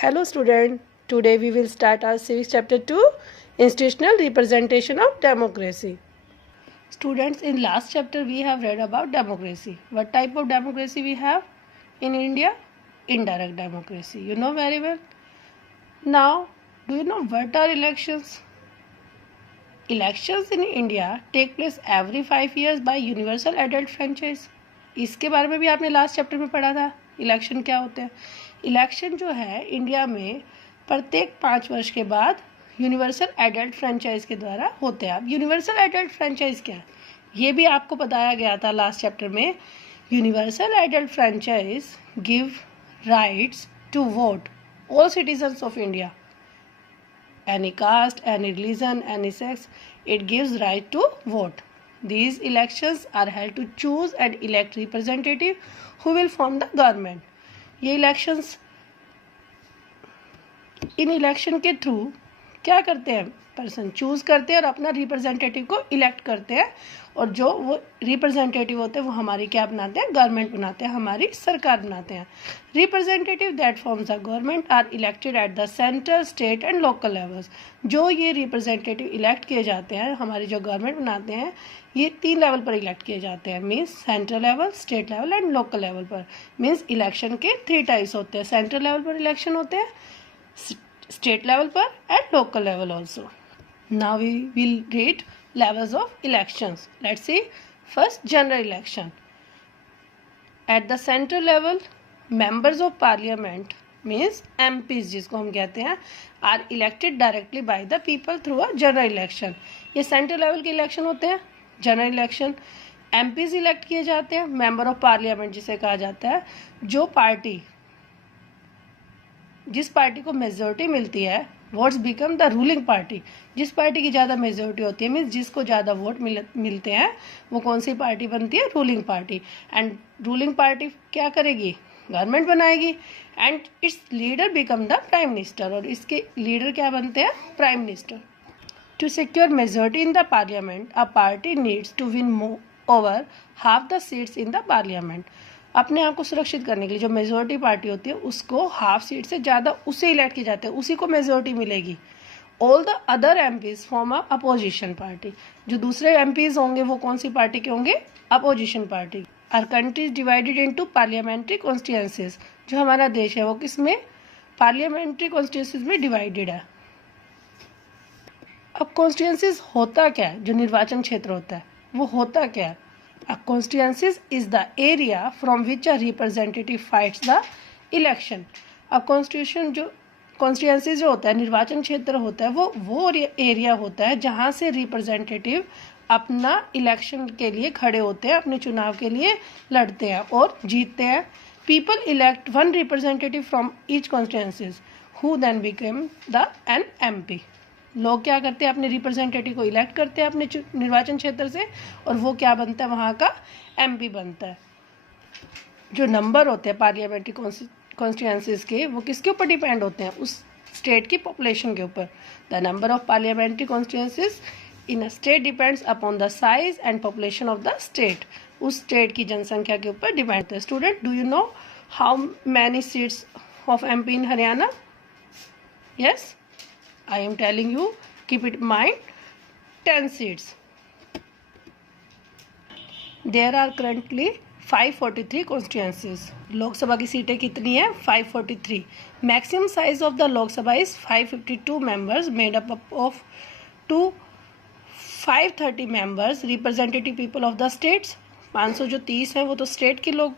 Hello student, today we will start our civics chapter 2, institutional representation of democracy. Students, in last chapter we have read about democracy. What type of democracy we have in India? Indirect democracy. You know very well. Now, do you know what are elections? Elections in India take place every 5 years by universal adult franchise. इसके बारे में भी आपने last chapter में पढ़ा था. Election क्या होते हैं? इलेक्शन जो है इंडिया में प्रत्येक 5 वर्ष के बाद यूनिवर्सल एडल्ट फ्रेंचाइज के द्वारा होते हैं. अब यूनिवर्सल एडल्ट फ्रेंचाइज क्या है ये भी आपको बताया गया था लास्ट चैप्टर में. Universal adult franchise give rights to vote all citizens of India, any caste, any religion, any sex, it gives right to vote. These elections are held to choose and elect representative who will form the government. ये elections, इन election के through क्या करते हैं? Person choose करते हैं और अपना representative को इलेक्ट करते हैं, और जो वो रिप्रेजेंटेटिव होते हैं वो हमारी क्या बनाते हैं? गवर्नमेंट बनाते हैं, हमारी सरकार बनाते हैं. Representative that forms the government are elected at the central, state and local levels. जो ये रिप्रेजेंटेटिव इलेक्ट किए जाते हैं, हमारी जो गवर्नमेंट बनाते हैं, ये 3 लेवल पर इलेक्ट किए जाते हैं. Means central level, state level and local level पर. मीन्स इलेक्शन के 3 टाइप्स होते हैं. सेंट्रल लेवल पर इलेक्शन होते हैं, स्टेट लेवल पर and local level also. Now we will read levels of elections. Let's see. First, general election. At the central level, members of parliament means MPs जिसको हम कहते हैं are elected directly by the people through a general election. ये central level के election होते हैं. general election MPs elect किए जाते हैं. member of parliament जिसे कहा जाता है, जो पार्टी, जिस पार्टी को मेजोरिटी मिलती है, votes become the ruling party. जिस पार्टी की ज़्यादा मेजोरिटी होती है, मीन्स जिसको ज़्यादा वोट मिलते हैं, वो कौन सी पार्टी बनती है? Ruling party. And ruling party क्या करेगी? गवर्नमेंट बनाएगी. And its leader become the prime minister, और इसके लीडर क्या बनते हैं? Prime minister. To secure majority in the parliament, a party needs to win over half the seats in the parliament. अपने आप को सुरक्षित करने के लिए जो मेजोरिटी पार्टी होती है उसको हाफ सीट से ज़्यादा उसे इलेक्ट किए जाते हैं, उसी को मेजोरिटी मिलेगी. All the other MPs form a opposition party. जो दूसरे एमपीज होंगे वो कौन सी पार्टी के होंगे? Opposition party. Our country is divided into parliamentary constituencies. जो हमारा देश है वो किस में? पार्लियामेंट्री कॉन्स्टिट्यूएंसीज में डिवाइडेड है. अब कॉन्स्टिट्यूएंसीज होता क्या है? जो निर्वाचन क्षेत्र होता है वो होता क्या है? A constituency is the area from which a representative fights the election. अब कॉन्स्टिट्यूशन जो कॉन्स्टिट्यूंसी जो होता है, निर्वाचन क्षेत्र होता है, वो एरिया होता है जहाँ से रिप्रेजेंटेटिव अपना इलेक्शन के लिए खड़े होते हैं, अपने चुनाव के लिए लड़ते हैं और जीतते हैं. People elect one representative from each constituencies who then become the an MP. लोग क्या करते हैं? अपने रिप्रेजेंटेटिव को इलेक्ट करते हैं अपने निर्वाचन क्षेत्र से, और वो क्या बनता है? वहाँ का एमपी बनता है. जो नंबर होते हैं पार्लियामेंट्री कॉन्स्टिट्यूएंसीज के, वो किसके ऊपर डिपेंड होते हैं? उस स्टेट की पॉपुलेशन के ऊपर. The number of parliamentary constituencies in a state depends upon the size and population of the state. उस स्टेट की जनसंख्या के ऊपर डिपेंड होता है. Student, do you know how many seats of MP in Haryana? Yes, I am telling you, keep it in mind, 10 seats. There are currently 543 constituencies. Lok Sabha की सीटें कितनी है? 543. Maximum size of the Lok Sabha is 552 members made up of 530 members representative people of the states. 530 है वो तो state के लोग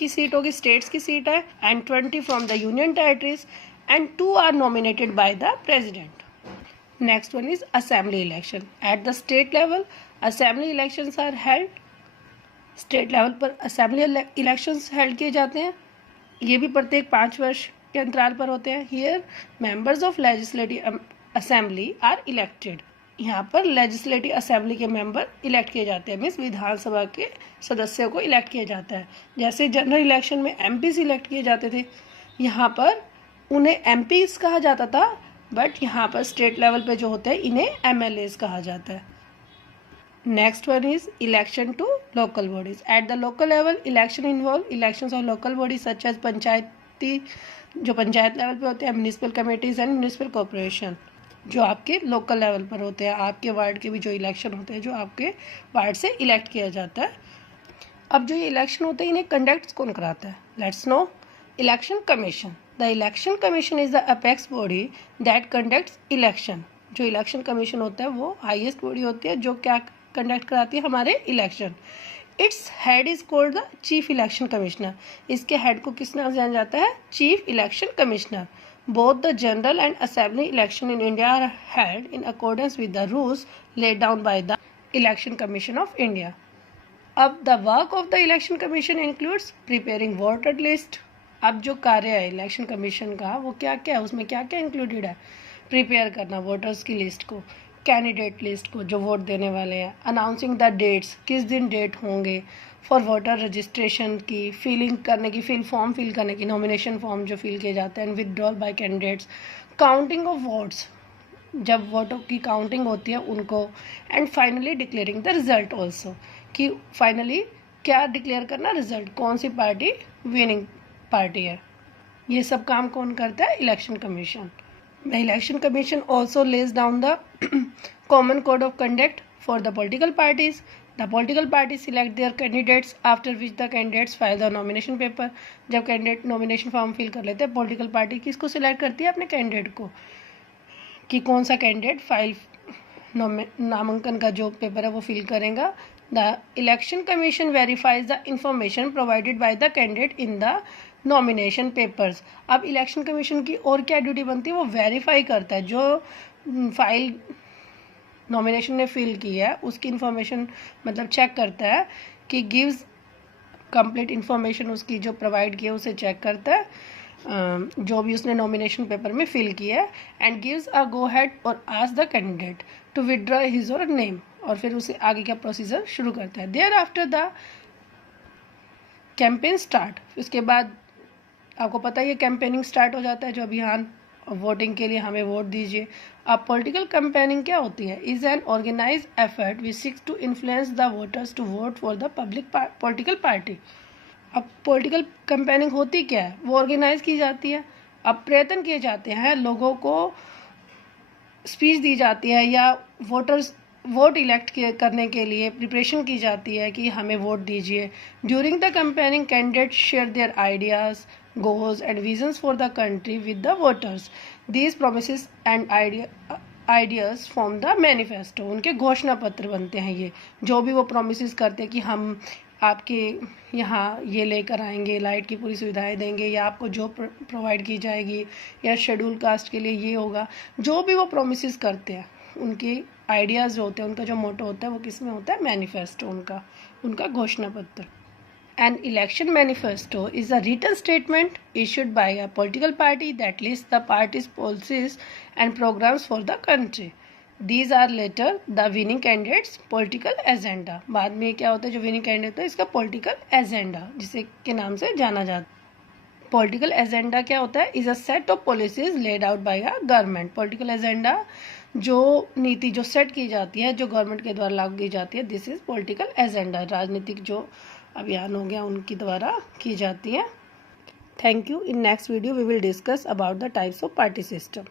की सीट होगी, स्टेट्स की सीट है. And 20 from the union territories and 2 are nominated by the president. Next one is assembly election. At the state level, assembly elections are held. State level पर assembly elections held किए जाते हैं. ये भी प्रत्येक 5 वर्ष के अंतराल पर होते हैं. Here, members of legislative assembly are elected. यहाँ पर लेजिस्लेटिव असेंबली के मेंबर इलेक्ट किए जाते हैं, मीन्स विधानसभा के सदस्यों को इलेक्ट किया जाता है. जैसे जनरल इलेक्शन में एमपीज इलेक्ट किए जाते थे, यहाँ पर उन्हें एमपीज कहा जाता था, बट यहाँ पर स्टेट लेवल पे जो होते हैं इन्हें एमएलएज कहा जाता है. Next one is election to local bodies. At the local level election involve elections of local bodies such as पंचायती जो पंचायत लेवल पे होते हैं, municipal committees and municipal corporation, जो आपके लोकल लेवल पर होते हैं, आपके वार्ड के भी जो इलेक्शन होते हैं, जो आपके वार्ड से इलेक्ट किया जाता है। अब जो ये इलेक्शन होते हैं, इन्हें कंडक्ट कौन कराता है? Let's no. Election commission. The election commission is the apex body that conducts election. जो इलेक्शन कमीशन होता है वो हाईएस्ट बॉडी होती है जो क्या कंडक्ट कराती है? हमारे election. Its head is called the chief election commissioner. इसके हेड को किस नाम से जाना जाता है? Chief election commissioner. Both the general and assembly election in India are held in accordance with the rules laid down by the Election Commission of India. अब the work of the Election Commission includes preparing voter list. अब जो कार्य है election commission का वो क्या क्या है, उसमें क्या क्या इंक्लूडेड है? प्रिपेयर करना वोटर्स की लिस्ट को, कैंडिडेट लिस्ट को जो वोट देने वाले हैं, अनाउंसिंग द डेट्स, किस दिन डेट होंगे, फॉर वोटर रजिस्ट्रेशन की, फिलिंग करने की, फॉर्म फिल करने की, नॉमिनेशन फॉर्म जो फिल किए जाते हैं, and withdrawal bye candidates, counting of votes, जब वोटों की काउंटिंग होती है उनको, and finally declaring the result also, कि फाइनली क्या डिक्लेयर करना, रिजल्ट, कौन सी पार्टी विनिंग पार्टी है। ये सब काम कौन करता है? Election commission. The election commission also lays down the common code of conduct for the political parties. The political parties select their candidates after which the candidates file the nomination paper. जब candidate nomination form fill कर लेते हैं, political party किसको select करती है? अपने candidate को, कि कौन सा कैंडिडेट फाइल नामांकन का जो पेपर है वो फिल करेगा. The election commission verifies the information provided by the candidate in the nomination papers. अब इलेक्शन कमीशन की और क्या ड्यूटी बनती है? वो वेरीफाई करता है जो फाइल नॉमिनेशन ने फिल की है उसकी इन्फॉर्मेशन, मतलब चेक करता है कि गिव्स कंप्लीट इन्फॉर्मेशन, उसकी जो प्रोवाइड की है उसे चेक करता है जो भी उसने नॉमिनेशन पेपर में फिल किया है, and gives a go ahead और ask the candidate to withdraw his और नेम, और फिर उसे आगे का प्रोसीजर शुरू करता है. Thereafter the campaign start. उसके बाद आपको पता है ये कैंपेनिंग स्टार्ट हो जाता है, जो अभियान वोटिंग के लिए हमें वोट दीजिए. अब पॉलिटिकल कैंपेनिंग क्या होती है? Is an organise effort which seeks to influence the voters to vote for the public political party. अब पॉलिटिकल कैंपेनिंग होती क्या है? वो ऑर्गेनाइज की जाती है. अब प्रयत्न किए जाते हैं, लोगों को स्पीच दी जाती है या वोटर्स वोट इलेक्ट करने के लिए प्रिपरेशन की जाती है कि हमें वोट दीजिए. During the campaigning candidate share their ideas, goals and visions for the country with the voters. These promises and ideas form the manifesto. उनके घोषणा पत्र बनते हैं. ये जो भी वो promises करते हैं कि हम आपके यहाँ ये लेकर आएंगे, लाइट की पूरी सुविधाएं देंगे, या आपको जॉब प्रोवाइड की जाएगी, या शेड्यूल कास्ट के लिए ये होगा, जो भी वो promises करते हैं उनके आइडियाज़ जो होते हैं, उनका जो मोटो होता है वो किस में होता है? मैनिफेस्टो, उनका घोषणा पत्र. An election manifesto is a written statement issued by a political party that lists the party's policies and programs for the country. These are later the winning candidate's political agenda. बाद में क्या होता है? जो winning candidate होता है इसका political agenda, जिसे के नाम से जाना जाता है. Political agenda क्या होता है? Is a set of policies laid out by a government. Political agenda जो नीति जो सेट की जाती है, जो गवर्नमेंट के द्वारा लागू की जाती है, दिस इज पॉलिटिकल एजेंडा. राजनीतिक जो अभियान हो गया उनकी द्वारा की जाती है. Thank you. In next video we will discuss about the types of party system.